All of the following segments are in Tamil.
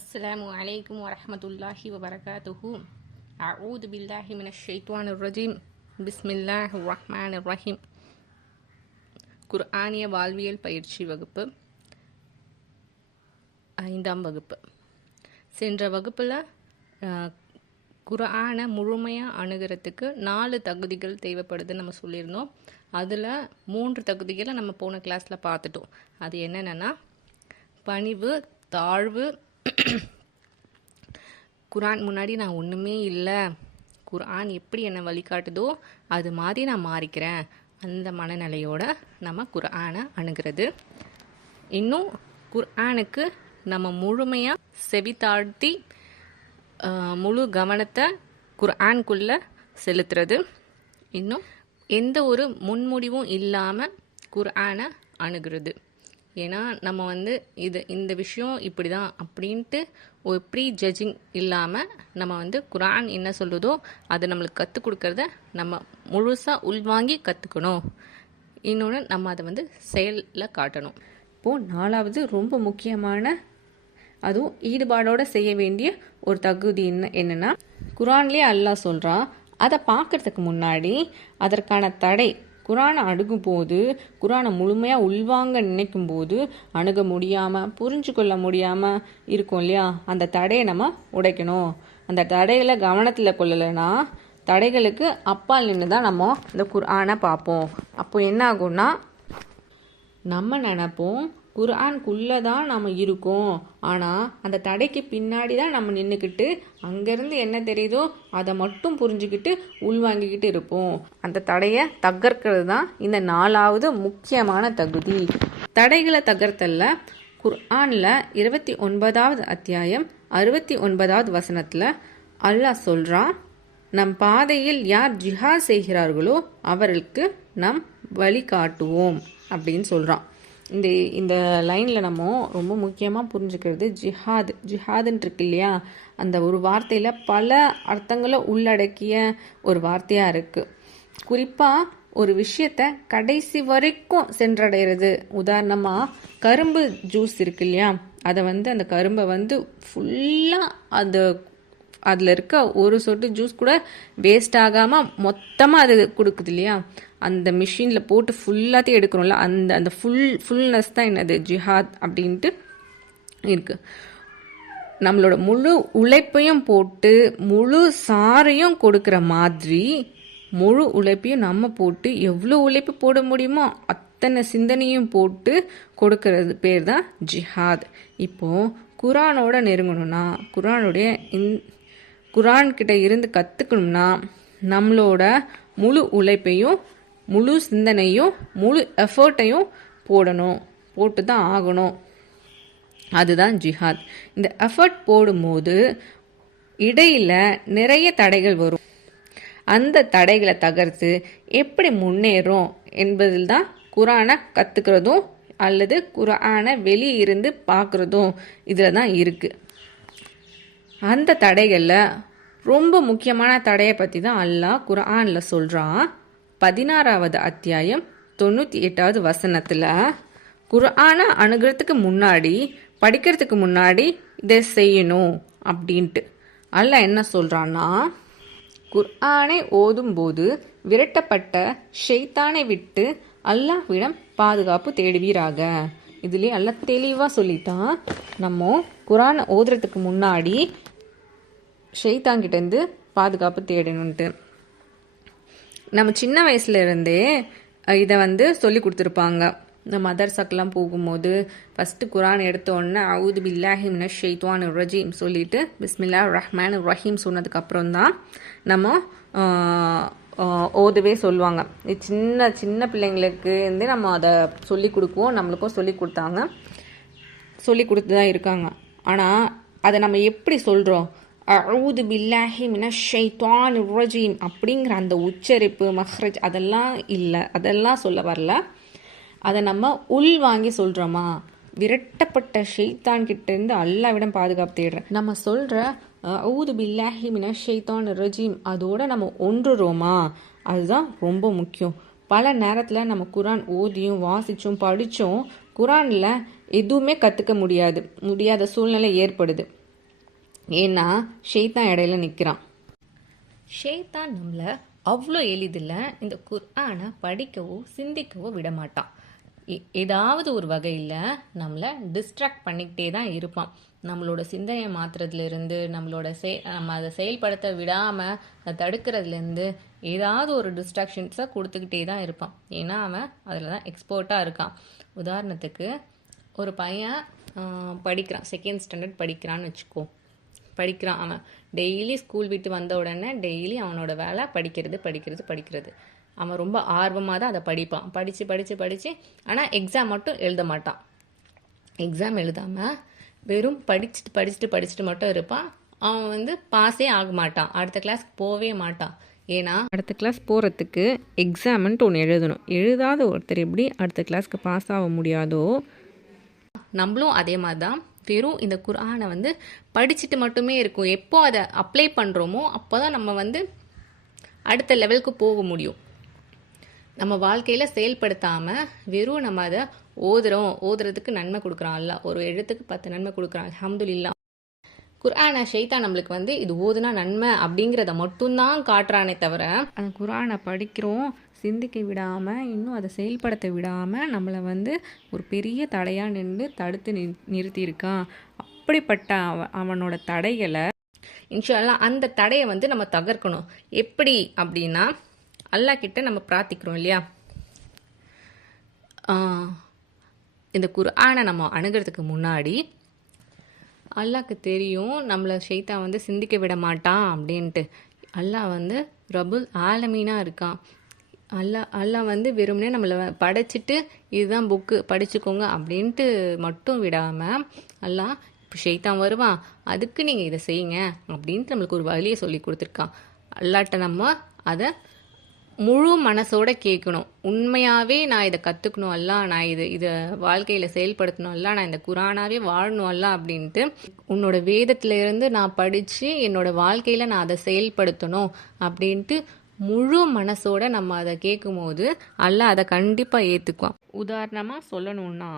السلام عليكم ورحمة الله وبركاته. أعوذ بالله من الشيطان الرجيم. بسم الله الرحمن الرحيم. குர்ஆனிய வாழ்வியல் பயிற்சி வகுப்பு 5ஆம் வகுப்பு. சென்ற வகுப்பில் குர்ஆனை முழுமையாக அணுகிறதுக்கு 4 தகுதிகள் தேவைப்படுதுன்னு நம்ம சொல்லியிருந்தோம். அதில் 3 தகுதிகளை நம்ம போன கிளாஸில் பார்த்துட்டோம். அது என்னென்னா பணிவு, தாழ்வு, குர்ஆன் முன்னாடி நான் ஒன்றுமே இல்லை, குர்ஆன் எப்படி என்னை வழிகாட்டுதோ அது மாதிரி நான் மாறிக்கிறேன், அந்த மனநிலையோட நம்ம குர்ஆனை அணுகிறது. இன்னும் குர்ஆனுக்கு நம்ம முழுமையாக செவித்தாழ்த்தி முழு கவனத்தை குர்ஆனுக்குள்ளே செலுத்துறது. இன்னும் எந்த ஒரு முன்முடிவும் இல்லாமல் குர்ஆனை அணுகிறது. ஏன்னா நம்ம இந்த விஷயம் இப்படி தான் அப்படின்ட்டு ஒரு ப்ரீ ஜட்ஜிங் இல்லாமல் நம்ம குர்ஆன் என்ன சொல்லுதோ அதை நம்மளுக்கு கற்றுக் கொடுக்கறத நம்ம முழுசாக உள்வாங்கி கற்றுக்கணும். இன்னொன்று நம்ம அதை செயலில் காட்டணும். இப்போது 4வது ரொம்ப முக்கியமான, அதுவும் ஈடுபாடோடு செய்ய வேண்டிய ஒரு தகுதி என்னென்னா, குர்ஆன்லேயே அல்லாஹ் சொல்கிறான், அதை பார்க்குறதுக்கு முன்னாடி அதற்கான தடை, குர்ஆனை அணுகும் போது, குர்ஆனை முழுமையாக உள்வாங்க நினைக்கும் போது அணுக முடியாமல், புரிஞ்சு கொள்ள முடியாமல் இருக்கும் இல்லையா, அந்த தடையை நம்ம உடைக்கணும். அந்த தடைகளை கவனத்தில் கொள்ளலைன்னா தடைகளுக்கு அப்பால் நின்று தான் நம்ம இந்த குர்ஆனை பார்ப்போம். அப்போ என்ன ஆகும்னா, நம்ம நினைப்போம் குர்ஆனுக்குள்ளே தான் நம்ம இருக்கோம், ஆனால் அந்த தடைக்கு பின்னாடி தான் நம்ம நின்றுக்கிட்டு அங்கேருந்து என்ன தெரியுதோ அதை மட்டும் புரிஞ்சுக்கிட்டு உள்வாங்கிக்கிட்டு இருப்போம். அந்த தடையை தகர்க்கிறது தான் இந்த 4வது முக்கியமான தகுதி. தடைகளை தகர்த்தல்ல குர்ஆனில் 29வது அத்தியாயம் 69வது வசனத்தில் அல்லாஹ் சொல்கிறான், நம் பாதையில் யார் ஜிஹாத் செய்கிறார்களோ அவர்களுக்கு நம் வழிகாட்டுவோம் அப்படின்னு சொல்கிறான். இந்த லைனில் நம்ம ரொம்ப முக்கியமாக புரிஞ்சுக்கிறது ஜிஹாதுன்னு இருக்கு இல்லையா, அந்த ஒரு வார்த்தையில் பல அர்த்தங்களை உள்ளடக்கிய ஒரு வார்த்தையாக இருக்குது. குறிப்பாக ஒரு விஷயத்தை கடைசி வரைக்கும் சென்றடைகிறது. உதாரணமாக கரும்பு ஜூஸ் இருக்கு இல்லையா, அதை அந்த கரும்பை ஃபுல்லாக அதில் இருக்க ஒரு சொட்டு ஜூஸ் கூட வேஸ்ட் ஆகாமல் மொத்தமாக அது கொடுக்குது இல்லையா, அந்த மிஷினில் போட்டு ஃபுல்லாத்தையும் எடுக்கிறோம்ல, அந்த ஃபுல்னஸ் தான் என்னது ஜிஹாத் அப்படின்ட்டு இருக்குது. நம்மளோட முழு உழைப்பையும் போட்டு முழு சாரையும் கொடுக்குற மாதிரி முழு உழைப்பையும் நம்ம போட்டு எவ்வளோ உழைப்பு போட முடியுமோ அத்தனை சிந்தனையும் போட்டு கொடுக்கறது பேர் தான் ஜிஹாத். இப்போது குர்ஆனோட நெருங்கணும்னா, குர்ஆன்கிட்ட இருந்து கற்றுக்கணும்னா நம்மளோட முழு உழைப்பையும் முழு சிந்தனையும் முழு எஃபர்ட்டையும் போட்டு தான் ஆகணும். அதுதான் ஜிஹாத். இந்த எஃபர்ட் போடும்போது இடையில் நிறைய தடைகள் வரும். அந்த தடைகளை தகர்த்து எப்படி முன்னேறும் என்பதில் தான் குர்ஆனை கற்றுக்கிறதும் அல்லது குர்ஆனை வெளியே இருந்து பார்க்குறதும் இதில் தான் இருக்குது. அந்த தடைகளில் ரொம்ப முக்கியமான தடையை பற்றி தான் அல்லாஹ் குர்ஆனில் சொல்கிறான். 16வது அத்தியாயம் 98வது வசனத்தில் குர்ஆனை அணுகிறதுக்கு முன்னாடி, படிக்கிறதுக்கு முன்னாடி இதை செய்யணும் அப்படின்ட்டு அல்லாஹ் என்ன சொல்கிறான்னா, குர்ஆனை ஓதும்போது விரட்டப்பட்ட ஷைத்தானை விட்டு அல்லாஹ்விடம் பாதுகாப்பு தேடுவீராக. இதுலேயே அல்லாஹ் தெளிவாக சொல்லித்தான் நம்ம குர்ஆனை ஓதுறதுக்கு முன்னாடி ஷைத்தான்கிட்டேருந்து பாதுகாப்பு தேடணுன்ட்டு. நம்ம சின்ன வயசுலேருந்தே இதை சொல்லி கொடுத்துருப்பாங்க. இந்த மதர்சாக்கெலாம் போகும்போது ஃபஸ்ட்டு குர்ஆன் எடுத்தோடனே அவுது பில்லாஹி மினஷ் ஷைத்வானிர் ரஜீம் சொல்லிவிட்டு பிஸ்மில்லாஹிர் ரஹ்மானிர் ரஹீம் சொன்னதுக்கப்புறம் தான் நம்ம ஓதவே சொல்லுவாங்க. சின்ன சின்ன பிள்ளைங்களுக்கு நம்ம அதை சொல்லி கொடுக்குவோம். நம்மளுக்கும் சொல்லி கொடுத்து தான் இருக்காங்க. ஆனால் அதை நம்ம எப்படி சொல்கிறோம், அஊது பில்லாஹி மினஷ் ஷைத்வானிர் ரஜீம் அப்படிங்கிற அந்த உச்சரிப்பு மஹ்ரஜ் அதெல்லாம் இல்லை, அதெல்லாம் சொல்ல வரல. அதை நம்ம உள்வாங்கி சொல்கிறோமா, விரட்டப்பட்ட ஷைத்தான் கிட்டேருந்து அல்லாஹ்விடம் பாதுகாப்பு தேடுறேன் நம்ம சொல்கிற அஊது பில்லாஹி மினஷ் ஷைத்வானிர் ரஜீம் அதோட நம்ம ஒன்றுறோமா, அதுதான் ரொம்ப முக்கியம். பல நேரத்தில் நம்ம குர்ஆன் ஓதியும் வாசிச்சும் படித்தும் குர்ஆனில் எதுவுமே கற்றுக்க முடியாத சூழ்நிலை ஏற்படுது. ஏன்னா ஷைத்தான் இடையில நிற்கிறான். ஷைத்தான் நம்மளை அவ்வளோ எளிதில் இந்த குர்ஆனை படிக்கவோ சிந்திக்கவோ விட மாட்டான். ஏதாவது ஒரு வகையில் நம்மளை டிஸ்ட்ராக்ட் பண்ணிக்கிட்டே தான் இருப்பான். நம்மளோட சிந்தனையை மாற்றுறதுலேருந்து நம்ம அதை செயல்படுத்த விடாமல் அதை தடுக்கிறதுலேருந்து ஏதாவது ஒரு டிஸ்ட்ராக்ஷன்ஸை கொடுத்துக்கிட்டே தான் இருப்பான். ஏன்னா அவன் அதில் தான் எக்ஸ்பர்ட்டாக இருக்கான். உதாரணத்துக்கு ஒரு பையன் படிக்கிறான், 2nd ஸ்டாண்டர்ட் படிக்கிறான்னு வச்சுக்கோ. படிக்கிறான் அவன். டெய்லி ஸ்கூல் விட்டு வந்த உடனே டெய்லி அவனோட வேலை படிக்கிறது. அவன் ரொம்ப ஆர்வமாக தான் அதை படிப்பான். படித்து ஆனால் எக்ஸாம் மட்டும் எழுத மாட்டான். எக்ஸாம் எழுதாமல் வெறும் படிச்சுட்டு மட்டும் இருப்பான். அவன் பாஸே ஆக மாட்டான். அடுத்த கிளாஸ்க்கு போகவே மாட்டான். ஏன்னா அடுத்த கிளாஸ் போகிறதுக்கு எக்ஸாம்ன்ட்டு ஒன்று எழுதணும். எழுதாத ஒருத்தர் எப்படி அடுத்த கிளாஸ்க்கு பாஸ் ஆக முடியாதோ, நம்மளும் அதே மாதிரி தான். வெறும் இந்த குர்ஆனை படிச்சுட்டு மட்டுமே இருக்கும். எப்போ அதை அப்ளை பண்ணுறோமோ அப்போ தான் நம்ம அடுத்த லெவலுக்கு போக முடியும். நம்ம வாழ்க்கையில் செயல்படுத்தாமல் வெறும் நம்ம அதை ஓதுறதுக்கு நன்மை கொடுக்குறான் அல்லாஹ். ஒரு எழுத்துக்கு 10 நன்மை கொடுக்குறான். அல்ஹம்துலில்லாஹ். குர்ஆனை ஷைத்தான் நம்மளுக்கு இது ஓதுனா நன்மை அப்படிங்கிறத மட்டும்தான் காட்டுறானே தவிர, அந்த குர்ஆனை படிக்கிறோம் சிந்திக்க விடாமல், இன்னும் அதை செயல்படுத்த விடாமல் நம்மளை ஒரு பெரிய தடையாக நின்று தடுத்து நிறுத்தியிருக்கான். அப்படிப்பட்ட அவனோட தடைகளை இன்ஷா அல்லாஹ் அந்த தடையை நம்ம தகர்க்கணும். எப்படி அப்படின்னா, அல்லாஹ் கிட்ட நம்ம பிரார்த்திக்கிறோம் இல்லையா, இந்த குர்ஆனை நம்ம அணுகிறதுக்கு முன்னாடி அல்லாஹ்க்கு தெரியும் நம்மளை ஷைத்தான் சிந்திக்க விட மாட்டான் அப்படின்ட்டு. அல்லாஹ் ரபுல் ஆலமீனாக இருக்கான். அல்லாஹ் வெறுமனே நம்மளை படைச்சிட்டு இதுதான் புக்கு படிச்சுக்கோங்க அப்படின்ட்டு மட்டும் விடாமல், அல்லாஹ் இப்போ ஷைத்தான் வருவான், அதுக்கு நீங்கள் இதை செய்யுங்க அப்படின்ட்டு நம்மளுக்கு ஒரு வழியை சொல்லி கொடுத்துருக்கான். அல்லாட்ட நம்ம அதை முழு மனசோட கேட்கணும். உண்மையாகவே நான் இதை கற்றுக்கணும் அல்ல, நான் இதை வாழ்க்கையில் செயல்படுத்தணும் அல்ல, நான் இந்த குர்ஆனாவே வாழணும் அல்ல அப்படின்ட்டு உன்னோட வேதத்திலேருந்து நான் படித்து என்னோட வாழ்க்கையில் நான் அதை செயல்படுத்தணும் அப்படின்ட்டு முழு மனசோட நம்ம அதை கேட்கும் போது அல்லாஹ் அதை கண்டிப்பாக ஏற்றுக்குவான். உதாரணமாக சொல்லணும்னா,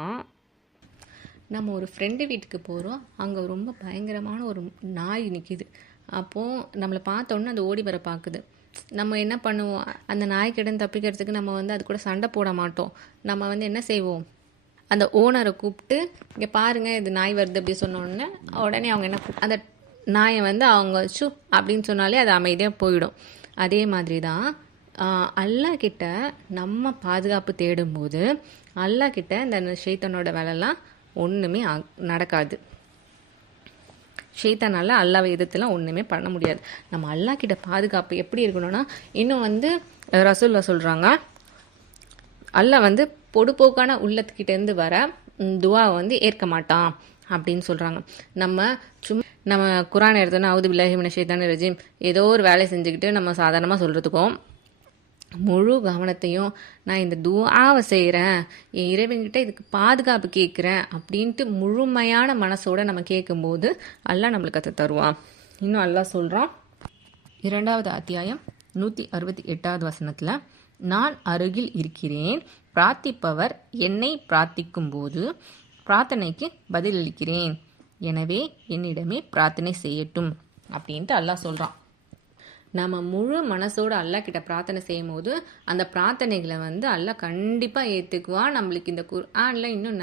நம்ம ஒரு ஃப்ரெண்டு வீட்டுக்கு போகிறோம். அங்கே ரொம்ப பயங்கரமான ஒரு நாய் நிற்கிது. அப்போது நம்மளை பார்த்தோன்னே அது ஓடி வர பார்க்குது. நம்ம என்ன பண்ணுவோம், அந்த நாய்க்கிடம் தப்பிக்கிறதுக்கு நம்ம அது கூட சண்டை போட மாட்டோம். நம்ம என்ன செய்வோம், அந்த ஓனரை கூப்பிட்டு இங்கே பாருங்கள் இது நாய் வருது அப்படி சொன்னோடனே உடனே அவங்க அந்த நாயை அவங்க சு அப்படின்னு சொன்னாலே அது அமைதியாக போயிடும். அதே மாதிரி தான் அல்லாஹ் கிட்ட நம்ம பாதுகாப்பு தேடும்போது அல்லாஹ் கிட்ட இந்த ஷைத்தானோட வேலைலாம் ஒன்றுமே நடக்காது. ஷைத்தானால அல்லாஹ் எதிர்த்துலாம் ஒன்றுமே பண்ண முடியாது. நம்ம அல்லாஹ் கிட்ட பாதுகாப்பு எப்படி இருக்கணும்னா, இன்னும் ரசூலுல்லாஹ் சொல்கிறாங்க, அல்லாஹ் பொடுப்போக்கான உள்ளத்துக்கிட்டேருந்து வர துவாவை ஏற்க மாட்டான் அப்படின்னு சொல்கிறாங்க. நம்ம குர்ஆன் எடுத்தோன்னா அவுது பில்லாஹி மினஷ் ஷைத்தானிர் ரஜீம் ஏதோ ஒரு வேலை செஞ்சுக்கிட்டு நம்ம சாதாரணமாக சொல்கிறதுக்கும், முழு கவனத்தையும் நான் இந்த துஆவை செய்கிறேன், என் இறைவன்கிட்ட இதுக்கு பாதுகாப்பு கேட்குறேன் அப்படின்ட்டு முழுமையான மனசோடு நம்ம கேட்கும்போது அல்லாஹ் நம்மளுக்கு அதை தருவான். இன்னும் அல்லாஹ் சொல்கிறான், 2வது அத்தியாயம் 168வது வசனத்தில், நான் அருகில் இருக்கிறேன், பிரார்த்திப்பவர் என்னை பிரார்த்திக்கும்போது பிரார்த்தனைக்கு பதிலளிக்கிறேன், எனவே என்னிடமே பிரார்த்தனை செய்யட்டும் அப்படின்ட்டு அல்லாஹ் சொல்கிறான். நம்ம முழு மனசோடு அல்லாஹ் கிட்ட பிரார்த்தனை செய்யும் போது அந்த பிரார்த்தனைகளை அல்லாஹ் கண்டிப்பாக ஏற்றுக்குவான். நம்மளுக்கு இந்த குர்ஆனில் இன்னும்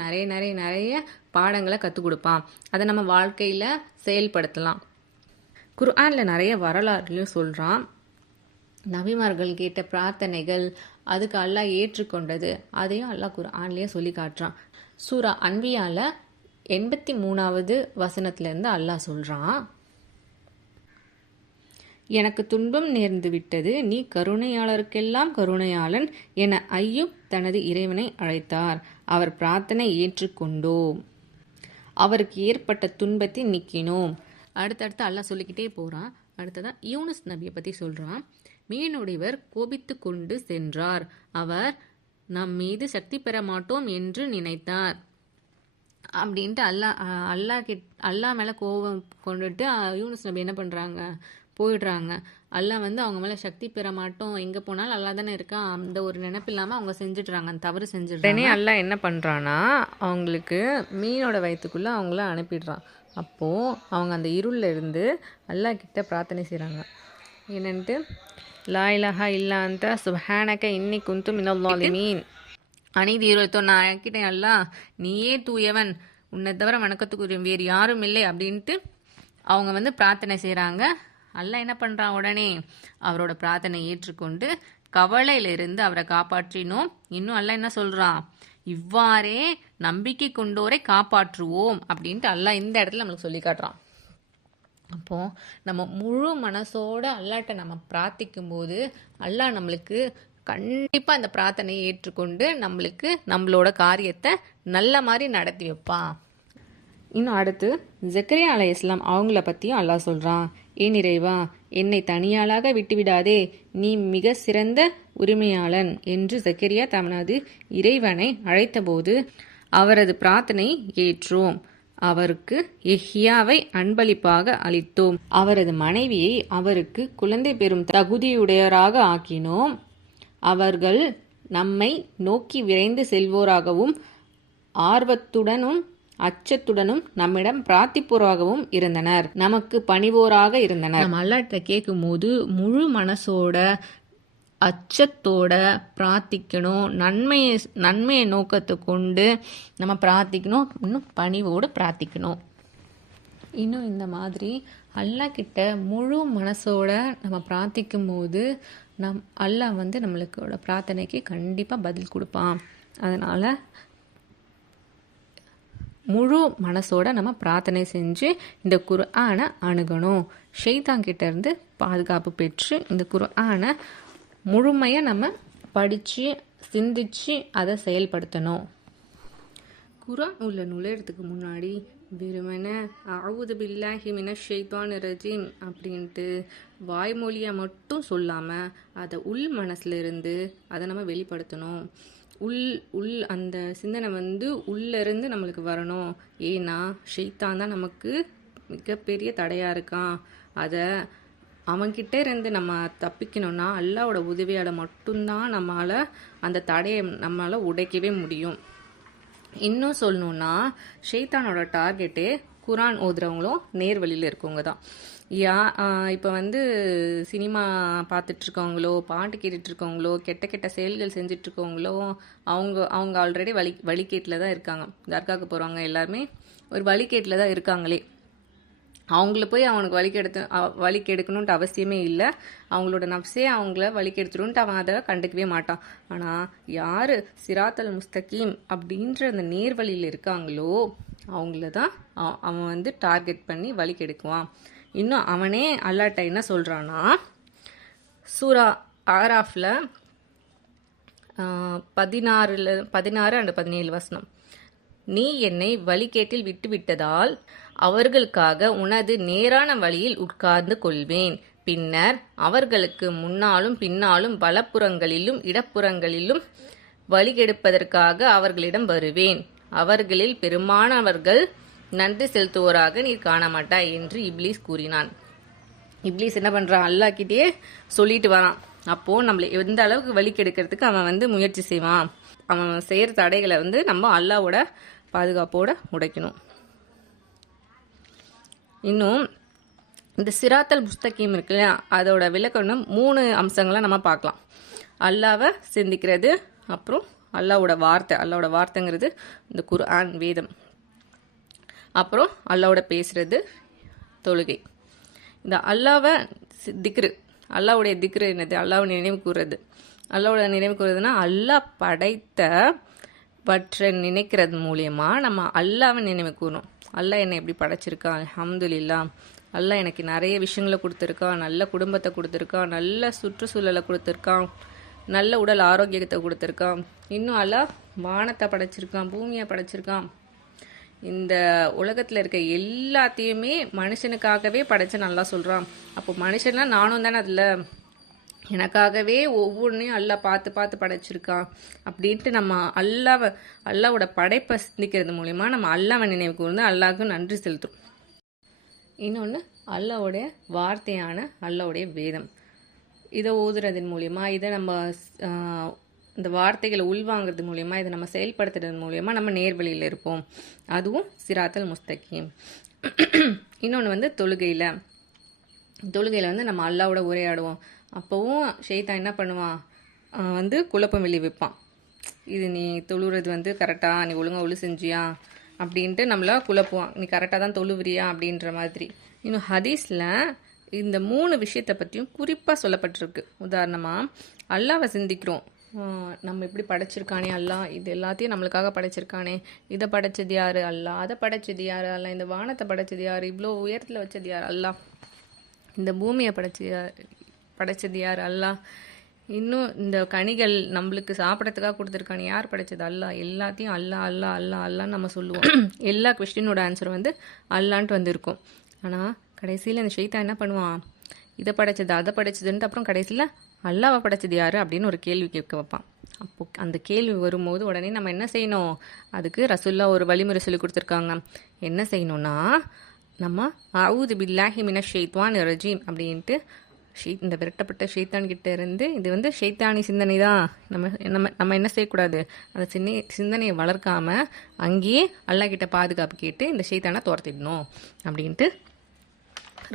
நிறைய பாடங்களை கற்றுக் கொடுப்பான். அதை நம்ம வாழ்க்கையில் செயல்படுத்தலாம். குர்ஆனில் நிறைய வரலாறுலையும் சொல்கிறான். நபிமார்கள் கேட்ட பிரார்த்தனைகள், அதுக்கு அல்லாஹ் ஏற்றுக்கொண்டது, அதையும் அல்லாஹ் குர்ஆன்லேயே சொல்லி காட்டுறான். சூரா அன்பியால 83வது வசனத்திலேருந்து அல்லாஹ் சொல்கிறான், எனக்கு துன்பம் நேர்ந்து விட்டது, நீ கருணையாளருக்கெல்லாம் கருணையாளன் என ஐயூப் தனது இறைவனை அழைத்தார், அவர் பிரார்த்தனை ஏற்றுக்கொண்டோம், அவருக்கு ஏற்பட்ட துன்பத்தை நீக்கினோம். அடுத்தடுத்து அல்லாஹ் சொல்லிக்கிட்டே போகிறான். அடுத்ததான் யூனுஸ் நபியை பற்றி சொல்கிறான். மீனுடையவர் கோபித்து கொண்டு சென்றார், அவர் நம் மீது சக்தி பெற மாட்டோம் என்று நினைத்தார் அப்படின்ட்டு அல்லாஹ் மேலே கோபம் கொண்டுட்டு யூனுஸ் நபி என்ன பண்ணுறாங்க, போயிடுறாங்க. அல்லாஹ் அவங்க மேலே சக்தி பெற மாட்டோம், எங்கே போனாலும் அல்லாஹ் தானே இருக்கான், அந்த ஒரு நினைப்பு இல்லாமல் அவங்க செஞ்சிடுறாங்க, அந்த தவறு செஞ்சிடுறாங்க. அல்லாஹ் என்ன பண்ணுறான்னா, அவங்களுக்கு மீனோட வயிற்றுக்குள்ளே அவங்கள அனுப்பிடுறான். அப்போது அவங்க அந்த இருளில் இருந்து அல்லாஹ் கிட்ட பிரார்த்தனை செய்கிறாங்க. என்னன்ட்டு லா இலாஹா இல்லா அன்த சுப்ஹானக இன்னி குன்து மினல் ஸாலிமீன். அநீதி இருளத்தோ நான் ஆக்கிட்டேன் அல்லாஹ், நீயே தூயவன், உன்னை தவிர வணக்கத்துக்குரிய வேறு யாரும் இல்லை அப்படின்ட்டு அவங்க பிரார்த்தனை செய்கிறாங்க. அல்லாஹ் என்ன பண்ணுறான், உடனே அவரோட பிரார்த்தனை ஏற்றுக்கொண்டு கவலையிலிருந்து அவரை காப்பாற்றினோம். இன்னும் அல்லாஹ் என்ன சொல்கிறான், இவ்வாறே நம்பிக்கை கொண்டோரை காப்பாற்றுவோம் அப்படின்ட்டு அல்லாஹ் இந்த இடத்துல நம்மளுக்கு சொல்லி காட்டுறான். அப்போது நம்ம முழு மனசோட அல்லாட்ட நம்ம பிரார்த்திக்கும் போது அல்லாஹ் நம்மளுக்கு கண்டிப்பாக அந்த பிரார்த்தனையை ஏற்றுக்கொண்டு நம்மளுக்கு நம்மளோட காரியத்தை நல்ல மாதிரி நடத்தி வைப்பான். இன்னும் அடுத்து ஜக்கரியா அலைஹிஸ்ஸலாம் அவங்கள பற்றியும் அல்லாஹ் சொல்கிறான். ஏன் இறைவா, என்னை தனியாளாக விட்டுவிடாதே, நீ மிக சிறந்த உரிமையாளன் என்று ஜக்கரியா தனது இறைவனை அழைத்தபோது அவரது பிரார்த்தனை ஏற்றோம். அவருக்கு யஹ்யாவை அன்பளிப்பாக அளித்தோம். அவரது மனைவியை அவருக்கு குழந்தை பெறும் தகுதியுடையவராக ஆக்கினோம். அவர்கள் நம்மை நோக்கி விரைந்து செல்வோராகவும் ஆர்வத்துடனும் அச்சத்துடனும் நம்மிடம் பிரார்த்திப்போராகவும் இருந்தனர். நமக்கு பணிவோராக இருந்தனர். நம்ம அல்லாஹ்ட்ட கேட்கும் போது முழு மனசோட அச்சத்தோட பிரார்த்திக்கணும். நன்மையை நோக்கத்தை கொண்டு நம்ம பிரார்த்திக்கணும். இன்னும் பணிவோடு பிரார்த்திக்கணும். இன்னும் இந்த மாதிரி அல்லாஹ் கிட்ட முழு மனசோட நம்ம பிரார்த்திக்கும் போது அல்லாஹ் நம்மளுக்கோட பிரார்த்தனைக்கு கண்டிப்பாக பதில் கொடுப்பான். அதனால் முழு மனசோட நம்ம பிரார்த்தனை செஞ்சு இந்த குர்ஆனை அணுகணும். ஷைத்தான் கிட்ட இருந்து பாதுகாப்பு பெற்று இந்த குர்ஆனை முழுமையாக நம்ம படித்து சிந்திச்சு அதை செயல்படுத்தணும். குர்ஆன் உள்ள நுழையிறதுக்கு முன்னாடி வெறுமனே அஊது பில்லாஹி மினஷ் ஷைத்தானிர் ரஜீம் அப்படின்ட்டு வாய்மொழியை மட்டும் சொல்லாமல் அதை உள் மனசுல இருந்து அதை நம்ம வெளிப்படுத்தணும். உள் அந்த சிந்தனை உள்ளேருந்து நம்மளுக்கு வரணும். ஏன்னா ஷைத்தான் தான் நமக்கு மிகப்பெரிய தடையாக இருக்கான். அதை அவன்கிட்ட இருந்து நம்ம தப்பிக்கணும்னா அல்லாஹ்வோட உதவியால் மட்டும்தான் நம்மளால் அந்த தடையை நம்மளால் உடைக்கவே முடியும். இன்னும் சொல்லணுன்னா ஷைத்தானோட டார்கெட்டே குர்ஆன் ஓதுறவங்களும் நேர்வழியில் இருக்கவங்க தான். இப்போ சினிமா பார்த்துட்ருக்கவங்களோ, பாட்டு கேட்டுட்ருக்கவங்களோ, கெட்ட கெட்ட செயல்கள் செஞ்சிட்ருக்கவங்களோ அவங்க ஆல்ரெடி வழிகேட்டில் தான் இருக்காங்க. தர்காவுக்கு போகிறவங்க எல்லாருமே ஒரு வழிகேட்டில் தான் இருக்காங்களே. அவங்கள போய் அவனுக்கு வழிகெடுக்கணுன்ட்டு அவசியமே இல்லை. அவங்களோட நப்சே அவங்கள வழிகெடுத்துருன்ட்டு அவன் அதை கண்டுக்கவே மாட்டான். ஆனால் யார் சிராத்தல் முஸ்தகீம் அப்படின்ற அந்த நேர்வழியில் இருக்காங்களோ அவங்கள தான் அவன் டார்கெட் பண்ணி வழிகெடுக்குவான். இன்னும் அவனே அல்லாட்ட என்ன சொல்கிறான்னா, சூரா ஆராஃபில் 16 and 17 வசனம், நீ என்னை வழிகேட்டில் விட்டுவிட்டதால் அவர்களுக்காக உனது நேரான வழியில் உட்கார்ந்து கொள்வேன். பின்னர் அவர்களுக்கு முன்னாலும் பின்னாலும் வலப்புறங்களிலும் இடப்புறங்களிலும் வழிகெடுப்பதற்காக அவர்களிடம் வருவேன். அவர்களில் பெரும்பாலானவர்கள் நன்றி செலுத்துவோராக நீர் காண மாட்டாய் என்று இப்லீஸ் கூறினான். இப்லீஸ் என்ன பண்ணுறான், அல்லாஹ்கிட்டயே சொல்லிட்டு வரான். அப்போது நம்மளை எந்த அளவுக்கு வழிகெடுக்கிறதுக்கு அவன் முயற்சி செய்வான். அவன் செய்கிற தடைகளை நம்ம அல்லாஹ்வோட பாதுகாப்போடு உடைக்கணும். இன்னும் இந்த சிராத்தல் முஸ்தகீம் இருக்கு இல்லையா, அதோட விளக்கணும் 3 அம்சங்களை நம்ம பார்க்கலாம். அல்லாவை சிந்திக்கிறது, அப்புறம் அல்லாஹ்வோட வார்த்தைங்கிறது இந்த குர்ஆன் வேதம், அப்புறம் அல்லாவோட பேசுகிறது தொழுகை. இந்த அல்லாவை அல்லாவுடைய திக்ரு என்னது, அல்லாவை நினைவு கூறுறது. அல்லாவோட நினைவு கூறுறதுன்னா அல்லாஹ் படைத்தவற்றை நினைக்கிறது மூலயமா நம்ம அல்லாவை நினைவு கூறணும். அல்லாஹ் என்னை எப்படி படைச்சிருக்கான், அல்ஹம்துலில்லாஹ். அல்லாஹ் எனக்கு நிறைய விஷயங்களை கொடுத்துருக்கான், நல்ல குடும்பத்தை கொடுத்துருக்கான், நல்ல சுற்றுச்சூழலை கொடுத்துருக்கான், நல்ல உடல் ஆரோக்கியத்தை கொடுத்துருக்கான். இன்னும் அல்லாஹ் வானத்தை படைச்சிருக்கான், பூமியை படைச்சிருக்கான். இந்த உலகத்தில் இருக்க எல்லாத்தையுமே மனுஷனுக்காகவே படைச்சு நல்லா சொல்கிறான். அப்போ மனுஷன்னா நானும் தானே அதில், எனக்காகவே ஒவ்வொன்றையும் அல்லாஹ் பார்த்து படைச்சிருக்கான் அப்படின்ட்டு நம்ம அல்லாவோட படைப்பை சிந்திக்கிறது மூலிமா நம்ம அல்லாவை நினைவு கூர்ந்து அல்லாஹ்வுக்கு நன்றி செலுத்தும். இன்னொன்று அல்லாஹ்வுடைய வார்த்தையான அல்லாஹ்வுடைய வேதம், இதை ஓதுறதன் மூலிமா, இதை நம்ம இந்த வார்த்தைகளை உள்வாங்கிறது மூலயமா, இதை நம்ம செயல்படுத்துறது மூலயமா நம்ம நேர்வழியில் இருப்போம். அதுவும் சிராத்தல் முஸ்தகீம். இன்னொன்று வந்து தொழுகையில் வந்து நம்ம அல்லாவோட உரையாடுவோம். அப்போவும் ஷைத்தான் என்ன பண்ணுவான், வந்து குழப்பம் விளைவிப்பான். இது நீ தொழுகிறது வந்து கரெக்டாக, நீ ஒழுங்காக செஞ்சியா அப்படின்ட்டு நம்மள குழப்புவான். நீ கரெக்டாக தான் தொழுவுறியா அப்படின்ற மாதிரி. இன்னும் ஹதீஸில் இந்த 3 விஷயத்தை பற்றியும் குறிப்பாக சொல்லப்பட்டிருக்கு. உதாரணமாக அல்லாவை சிந்திக்கிறோம். நம்ம இப்படி படைச்சிருக்கானே அல்லாஹ், இது எல்லாத்தையும் நம்மளுக்காக படைச்சிருக்கானே, இதை படைச்சது யார் அல்லாஹ், அதை படைச்சது யார் அல்லாஹ், இந்த வானத்தை படைச்சது யார், இவ்வளோ உயரத்தில் வச்சது யார் அல்லாஹ், இந்த பூமியை படைச்சது யார் அல்லாஹ், இன்னும் இந்த கனிகள் நம்மளுக்கு சாப்பிட்றதுக்காக கொடுத்துருக்கானே யார் படைச்சது அல்லாஹ், எல்லாத்தையும் அல்லாஹ் அல்லாஹ் அல்லாஹ் அல்லான்னு நம்ம சொல்லுவோம். எல்லா கொஸ்டினோட ஆன்சர் வந்து அல்லான்ட்டு வந்து இருக்கும். ஆனால் கடைசியில் இந்த ஷைத்தான் என்ன பண்ணுவான், இதை படைச்சது அதை படைச்சதுன்ட்டு அப்புறம் கடைசியில் அல்லாவை படைச்சது யார் அப்படின்னு ஒரு கேள்வி கேட்க வைப்பான். அப்போ அந்த கேள்வி வரும்போது உடனே நம்ம என்ன செய்யணும், அதுக்கு ரசூல்லா ஒரு வழிமுறை சொல்லி கொடுத்துருக்காங்க. என்ன செய்யணும்னா, நம்ம அஊது பில்லாஹி மினஷ் ஷைத்வான் ரஜீம் அப்படின்ட்டு இந்த விரட்டப்பட்ட ஷைத்தான் கிட்ட இருந்து, இது வந்து ஷைத்தானி சிந்தனை தான், நம்ம நம்ம நம்ம என்ன செய்யக்கூடாது, அந்த சிந்தனையை வளர்க்காம அங்கேயே அல்லா கிட்ட பாதுகாப்பு கேட்டு இந்த ஷைத்தானை துரத்திடணும் அப்படின்ட்டு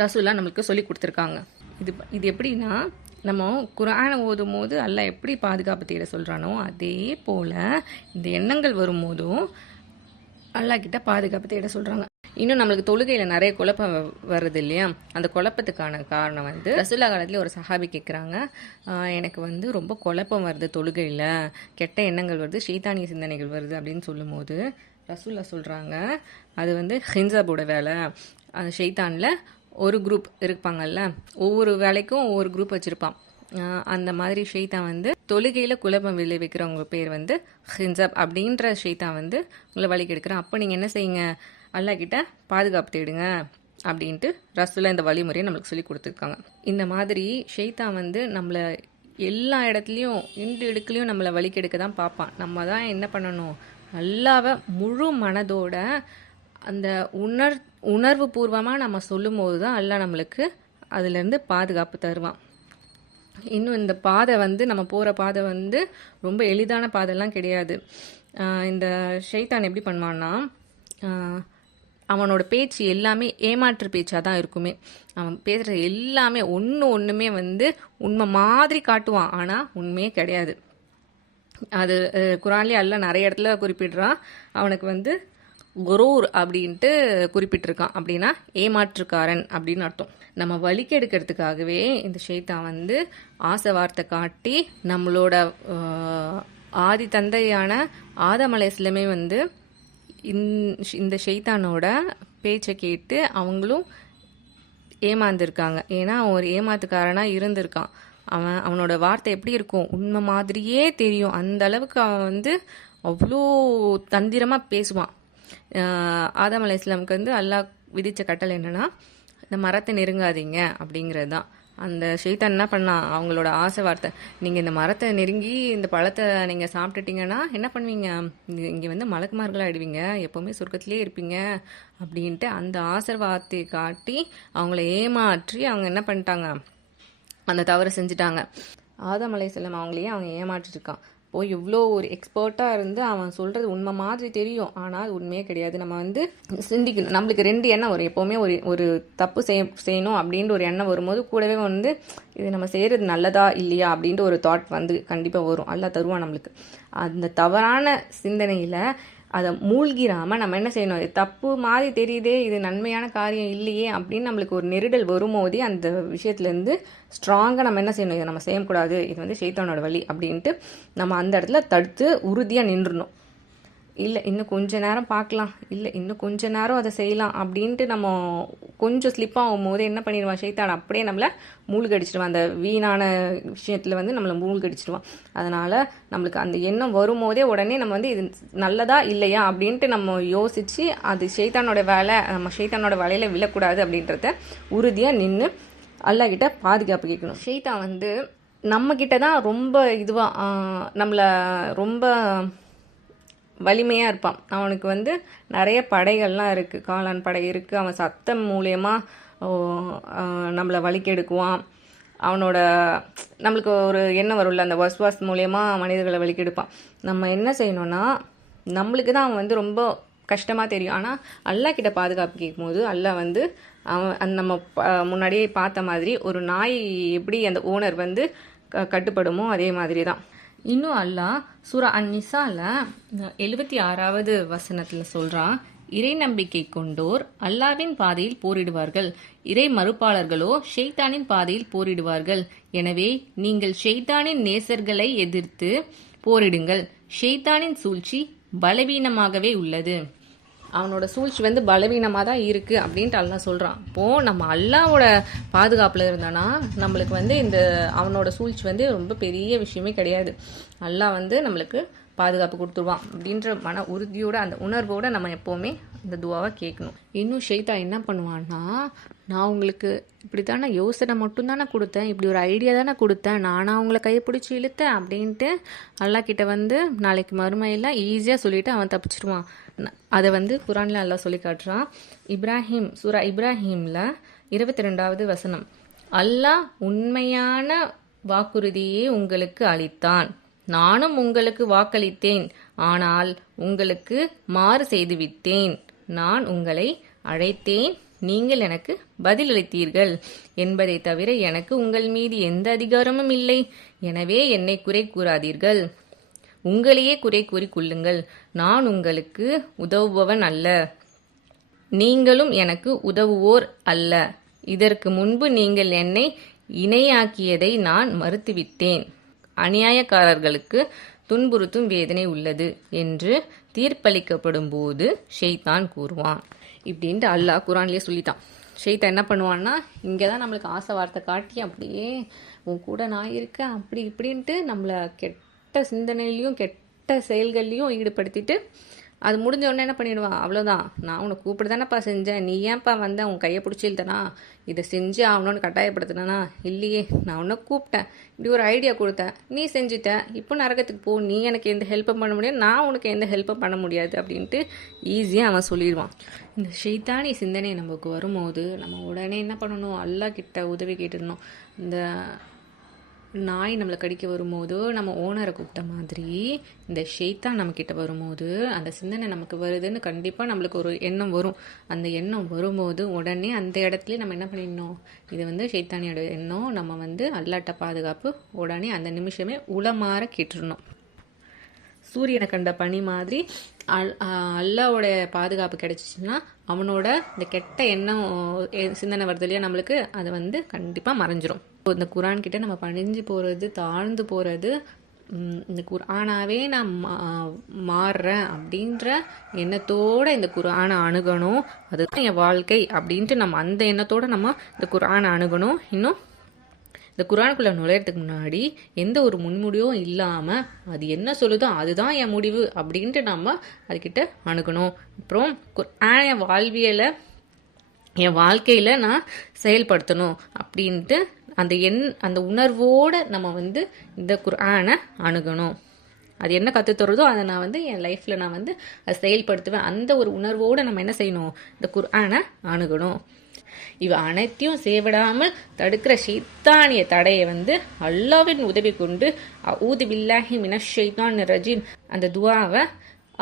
ரசூல்லா நம்மளுக்கு சொல்லி கொடுத்துருக்காங்க. இது எப்படின்னா, நம்ம குர்ஆனை ஓதும் போது அல்லாஹ் எப்படி பாதுகாப்பு தேட சொல்கிறானோ அதே போல் இந்த எண்ணங்கள் வரும்போதும் அல்லாஹ் கிட்ட பாதுகாப்பு தேட சொல்கிறாங்க. இன்னும் நம்மளுக்கு தொழுகையில் நிறைய குழப்பம் வருது இல்லையா, அந்த குழப்பத்துக்கான காரணம் வந்து ரசூல்லா காலத்தில் ஒரு சஹாபி கேட்குறாங்க, எனக்கு வந்து ரொம்ப குழப்பம் வருது, தொழுகையில் கெட்ட எண்ணங்கள் வருது, ஷைத்தானிய சிந்தனைகள் வருது அப்படின்னு சொல்லும்போது ரசூல்லா சொல்கிறாங்க, அது வந்து ஹின்சாபோட வேலை. அந்த ஷைத்தானில் ஒரு குரூப் இருப்பாங்கல்ல, ஒவ்வொரு வேலைக்கும் ஒவ்வொரு குரூப் வச்சுருப்பான். அந்த மாதிரி ஷைத்தான் வந்து தொழுகையில் குழப்பம் விளைவிக்கிறவங்க பேர் வந்து ஹின்சாப் அப்படின்ற ஷைத்தான் வந்து உங்களை வழி கெடுக்கிறான். அப்போ நீங்கள் என்ன செய்யுங்க, அல்லாஹ் கிட்ட பாதுகாப்பு தேடுங்க அப்படின்ட்டு ரசூலா இந்த வழிமுறையை நம்மளுக்கு சொல்லி கொடுத்துருக்காங்க. இந்த மாதிரி ஷைத்தான் வந்து நம்மளை எல்லா இடத்துலையும் இடுக்குலையும் நம்மளை வழி கெடுக்க தான் பார்ப்பான். நம்ம தான் என்ன பண்ணணும், அல்லாஹ்வை முழு மனதோட அந்த உணர்வு பூர்வமாக நம்ம சொல்லும் போது தான் அல்லாஹ் நம்மளுக்கு அதுலேருந்து பாதுகாப்பு தருவான். இன்னும் இந்த பாதை வந்து நம்ம போகிற பாதை வந்து ரொம்ப எளிதான பாதைலாம் கிடையாது. இந்த ஷைத்தான் எப்படி பண்ணுவான்னா, அவனோட பேச்சு எல்லாமே ஏமாற்று பேச்சாக தான் இருக்குமே. அவன் பேசுகிற எல்லாமே ஒன்றுமே வந்து உண்மை மாதிரி காட்டுவான், ஆனால் உண்மையே கிடையாது. அது குர்ஆன்லேயே அல்லாஹ் நிறைய இடத்துல குறிப்பிடுறான். அவனுக்கு வந்து குரூர் அப்படின்ட்டு குறிப்பிட்டிருக்கான். அப்படின்னா ஏமாற்றுக்காரன் அப்படின்னு அர்த்தம். நம்ம வலிக்கு எடுக்கிறதுக்காகவே இந்த ஷைத்தான் வந்து ஆசை வார்த்தை காட்டி நம்மளோட ஆதி தந்தையான ஆதம் அலைஹிஸ்ஸலாமே வந்து இந்த ஷைத்தானோட பேச்சை கேட்டு அவங்களும் ஏமாந்துருக்காங்க. ஏன்னா அவன் ஒரு ஏமாத்துக்காரனாக இருந்திருக்கான். அவனோட வார்த்தை எப்படி இருக்கும், உண்மை மாதிரியே தெரியும். அந்த அளவுக்கு அவன் வந்து அவ்வளோ தந்திரமாக பேசுவான். ஆதம் அலைஹிஸ்ஸலாமுக்கு வந்து அல்லாஹ் விதித்த கட்டளை என்னன்னா, இந்த மரத்தை நெருங்காதீங்க அப்படிங்கிறது தான். அந்த ஷைத்தான் என்ன பண்ணான், அவங்களோட ஆசை வார்த்தை, நீங்கள் இந்த மரத்தை நெருங்கி இந்த பழத்தை நீங்கள் சாப்பிட்டுட்டீங்கன்னா என்ன பண்ணுவீங்க, இங்கே வந்து மலக்குமார்களாக ஆயிடுவீங்க, எப்போவுமே சொர்க்கத்திலே இருப்பீங்க அப்படின்ட்டு அந்த ஆசை வார்த்தையை காட்டி அவங்கள ஏமாற்றி அவங்க என்ன பண்ணிட்டாங்க, அந்த தவறை செஞ்சுட்டாங்க. ஆதம் அலைஹிஸ்ஸலாம் அவங்களையே அவங்க ஏமாற்றிருக்கான். போய் இவ்வளோ ஒரு எக்ஸ்பர்ட்டாக இருந்து அவன் சொல்கிறது உண்மை மாதிரி தெரியும், ஆனால் அது உண்மையே கிடையாது. நம்ம வந்து சிந்திக்கணும். நம்மளுக்கு 2 எண்ணம் வரும் எப்போவுமே. ஒரு தப்பு செய்யணும் அப்படின்ற ஒரு எண்ணம் வரும்போது கூடவே வந்து இது நம்ம செய்கிறது நல்லதா இல்லையா அப்படின்ட்டு ஒரு தாட் வந்து கண்டிப்பாக வரும். அல்லாஹ் தருவான் நம்மளுக்கு. அந்த தவறான சிந்தனையில் அதை மூழ்கிராமல் நம்ம என்ன செய்யணும், தப்பு மாதிரி தெரியுதே, இது நன்மையான காரியம் இல்லையே அப்படின்னு நம்மளுக்கு ஒரு நெருடல் வரும்போதே அந்த விஷயத்துலேருந்து ஸ்ட்ராங்காக நம்ம என்ன செய்யணும், இதை நம்ம செய்யக்கூடாது, இது வந்து ஷைத்தானோட வழி அப்படின்ட்டு நம்ம அந்த இடத்துல தடுத்து உறுதியாக நின்றுணும். இல்லை இன்னும் கொஞ்ச நேரம் பார்க்கலாம், இல்லை இன்னும் கொஞ்ச நேரம் அதை செய்யலாம் அப்படின்ட்டு நம்ம கொஞ்சம் ஸ்லிப் ஆகும் போது என்ன பண்ணிடுவான் ஷைத்தான், அப்படியே நம்மளை மூழ்கடிச்சிடுவான். அந்த வீணான விஷயத்தில் வந்து நம்மளை மூழ்கடிச்சிடுவான். அதனால் நம்மளுக்கு அந்த எண்ணம் வரும்போதே உடனே நம்ம வந்து இது நல்லதா இல்லையா அப்படின்ட்டு நம்ம யோசித்து அது ஷைத்தானோட வேலை, நம்ம ஷைத்தானோட வேலையில் விழக்கூடாது அப்படின்றத உறுதியாக நின்று அல்லாஹ் கிட்ட பாதுகாப்பு கேட்கணும். ஷைத்தான் வந்து நம்மக்கிட்ட தான் ரொம்ப இதுவாக நம்மளை ரொம்ப வலிமையாக இருப்பான். அவனுக்கு வந்து நிறைய படைகள்லாம் இருக்குது, காளான் படை இருக்குது. அவன் சத்தம் மூலியமாக நம்மளை வலிக்கெடுக்குவான். அவனோட நம்மளுக்கு ஒரு எண்ணம் வரும்ல, அந்த வஸ்வாஸ் மூலியமாக மனிதர்களை வலிக்கெடுப்பான். நம்ம என்ன செய்யணும்னா, நம்மளுக்கு தான் அவன் வந்து ரொம்ப கஷ்டமாக தெரியும். ஆனால் அல்லாஹ் கிட்ட பாதுகாப்பு கேட்கும்போது அல்லாஹ் வந்து நம்ம முன்னாடியே பார்த்த மாதிரி ஒரு நாய் எப்படி அந்த ஓனர் வந்து கட்டுப்படுமோ அதே மாதிரி தான். இன்னும் அல்லாஹ் சூரா அன்-நிசால 76வது வசனத்தில் சொல்கிறான், இறை நம்பிக்கை கொண்டோர் அல்லாவின் பாதையில் போரிடுவார்கள், இறை மறுப்பாளர்களோ ஷைத்தானின் பாதையில் போரிடுவார்கள். எனவே நீங்கள் ஷைத்தானின் நேசர்களை எதிர்த்து போரிடுங்கள். ஷைத்தானின் சூழ்ச்சி பலவீனமாகவே உள்ளது. அவனோட சூழ்ச்சி வந்து பலவீனமாக தான் இருக்குது அப்படின்ட்டு அல்லாஹ் சொல்கிறான். இப்போது நம்ம அல்லாவோட பாதுகாப்பில் இருந்தோன்னா நம்மளுக்கு வந்து இந்த அவனோட சூழ்ச்சி வந்து ரொம்ப பெரிய விஷயமே கிடையாது. அல்லாஹ் வந்து நம்மளுக்கு பாதுகாப்பு கொடுத்துருவான் அப்படின்ற மன உறுதியோட அந்த உணர்வோடு நம்ம எப்போவுமே இந்த துவாவை கேட்கணும். இன்னும் ஷைத்தான் என்ன பண்ணுவான்னா, நான் உங்களுக்கு இப்படி தானே யோசனை மட்டும்தானே கொடுத்தேன், இப்படி ஒரு ஐடியா தானே கொடுத்தேன், நானாக உங்களை கையை பிடிச்சி இழுத்தேன் அப்படின்ட்டு அல்லாஹ் கிட்ட வந்து நாளைக்கு மறுமையில் ஈஸியாக சொல்லிவிட்டு அவன் தப்பிச்சிருவான். அதை வந்து குரானில் அல்லாஹ் சொல்லி காட்டுறான். சூரா இப்ராஹிமில் 22வது வசனம், அல்லாஹ் உண்மையான வாக்குறுதியை உங்களுக்கு அளித்தான், நானும் உங்களுக்கு வாக்களித்தேன், ஆனால் உங்களுக்கு மாறு செய்துவிட்டேன். நான் உங்களை அழைத்தேன், நீங்கள் எனக்கு பதிலளித்தீர்கள் என்பதை தவிர எனக்கு உங்கள் மீது எந்த அதிகாரமும் இல்லை. எனவே என்னை குறை கூறாதீர்கள், உங்களையே குறை கூறிக்கொள்ளுங்கள். நான் உங்களுக்கு உதவுபவன் அல்ல, நீங்களும் எனக்கு உதவுவோர் அல்ல. இதற்கு முன்பு நீங்கள் என்னை இணையாக்கியதை நான் மறுத்துவிட்டேன். அநியாயக்காரர்களுக்கு துன்புறுத்தும் வேதனை உள்ளது என்று தீர்ப்பளிக்கப்படும் போது ஷைத்தான் கூறுவான் இப்படின்ட்டு அல்லாஹ் குரான்லேயே சொல்லிட்டான். ஷைத்தான் என்ன பண்ணுவான்னா, இங்கே தான் நம்மளுக்கு ஆசை வார்த்தை காட்டி அப்படியே உன் கூட நான் இருக்கேன் அப்படி இப்படின்ட்டு நம்மளை கெட்ட சிந்தனையிலையும் கெட்ட செயல்கள்லையும் ஈடுபடுத்திட்டு அது முடிஞ்ச உடனே என்ன பண்ணிடுவான், அவ்வளோதான், நான் உன்னை கூப்பிட்டு தானேப்பா செஞ்சேன், நீ ஏன்ப்பா வந்த, உன் கையை பிடிச்சி இழுத்தனா, இதை செஞ்சு ஆகணும்னு கட்டாயப்படுத்தினா, இல்லையே நான் உன்னை கூப்பிட்டேன், இப்படி ஒரு ஐடியா கொடுத்தேன், நீ செஞ்சுட்ட, இப்போ நரகத்துக்கு போ, நீ எனக்கு எந்த ஹெல்ப்பும் பண்ண முடியாது, நான் உனக்கு எந்த ஹெல்ப்பும் பண்ண முடியாது அப்படின்ட்டு ஈஸியாக அவன் சொல்லிடுவான். இந்த ஷைத்தானி சிந்தனை நமக்கு வரும்போது நம்ம உடனே என்ன பண்ணணும், அல்லாஹ் கிட்ட உதவி கேட்டுடணும். இந்த நாய் நம்மளை கடிக்க வரும்போது நம்ம ஓனரை கூப்பிட்ட மாதிரி இந்த ஷைத்தான் நம்மக்கிட்ட வரும்போது அந்த சிந்தனை நமக்கு வருதுன்னு கண்டிப்பாக நம்மளுக்கு ஒரு எண்ணம் வரும். அந்த எண்ணம் வரும்போது உடனே அந்த இடத்துல நம்ம என்ன பண்ணிடணும், இது வந்து ஷைத்தானியோட எண்ணம், நம்ம வந்து அல்லாட்ட பாதுகாப்பு உடனே அந்த நிமிஷமே உளமாற கேட்டுடணும். சூரியனை கண்ட பனி மாதிரி அல்லாவோட பாதுகாப்பு கிடைச்சிச்சுன்னா அவனோட இந்த கெட்ட எண்ணம் சிந்தனை வருது இல்லையா நம்மளுக்கு, அது வந்து கண்டிப்பாக மறைஞ்சிரும். இந்த குரான் கிட்ட நம்ம பணிஞ்சு போகிறது, தாழ்ந்து போகிறது, இந்த குரானாவே நான் மாறுறேன் அப்படின்ற எண்ணத்தோடு இந்த குரானை அணுகணும். அதுதான் என் வாழ்க்கை அப்படின்ட்டு நம்ம அந்த எண்ணத்தோடு நம்ம இந்த குரானை அணுகணும். இன்னும் இந்த குரானுக்குள்ளே நுழையிறதுக்கு முன்னாடி எந்த ஒரு முன்முடிவும் இல்லாமல் அது என்ன சொல்லுதோ அதுதான் என் முடிவு அப்படின்ட்டு நம்ம அதுக்கிட்ட அணுகணும். அப்புறம் குரானை என் வாழ்க்கையில் நான் செயல்படுத்தணும் அப்படின்ட்டு அந்த உணர்வோடு நம்ம வந்து இந்த குரானை அணுகணும். அது என்ன கற்றுத்தருதோ அதை நான் வந்து என் லைஃப்பில் நான் வந்து அதை செயல்படுத்துவேன். அந்த ஒரு உணர்வோடு நம்ம என்ன செய்யணும், இந்த குரானை அணுகணும். இவ அனைத்தையும் சேவிடாமல் தடுக்கிற ஷைத்தானிய தடையை வந்து அல்லாவின் உதவி கொண்டு அஊது பில்லாஹி மினஷ் ஷைத்தானிர் ரஜீம் அந்த துவாவை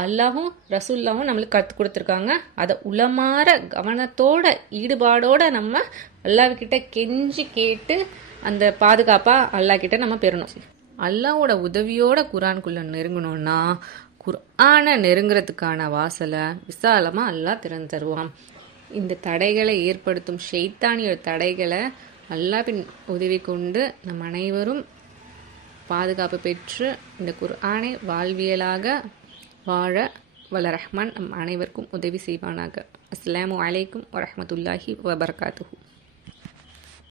அல்லாஹும் ரசூல்லாவும் நம்மளுக்கு கற்றுக் கொடுத்துருக்காங்க. அதை உளமாற கவனத்தோட ஈடுபாடோட நம்ம அல்லாஹ்கிட்ட கெஞ்சி கேட்டு அந்த பாதுகாப்பாக அல்லாஹ்கிட்ட நம்ம பெறணும். அல்லாவோட உதவியோட குரானுக்குள்ளே நெருங்கணும்னா குர்ஆனை நெருங்குறதுக்கான வாசலை விசாலமாக அல்லாஹ் திறந்து தருவான். இந்த தடைகளை ஏற்படுத்தும் ஷைத்தானிய தடைகளை அல்லாஹ்வின் உதவி கொண்டு நம் அனைவரும் பாதுகாப்பு பெற்று இந்த குர்ஆனை வாழ்வியலாக வாழ வல்ல ரஹ்மான் நம் அனைவருக்கும் உதவி செய்வானாக. அஸ்ஸலாமு அலைக்கும் வரஹ்மத்துல்லாஹி வபரகாத்துஹு.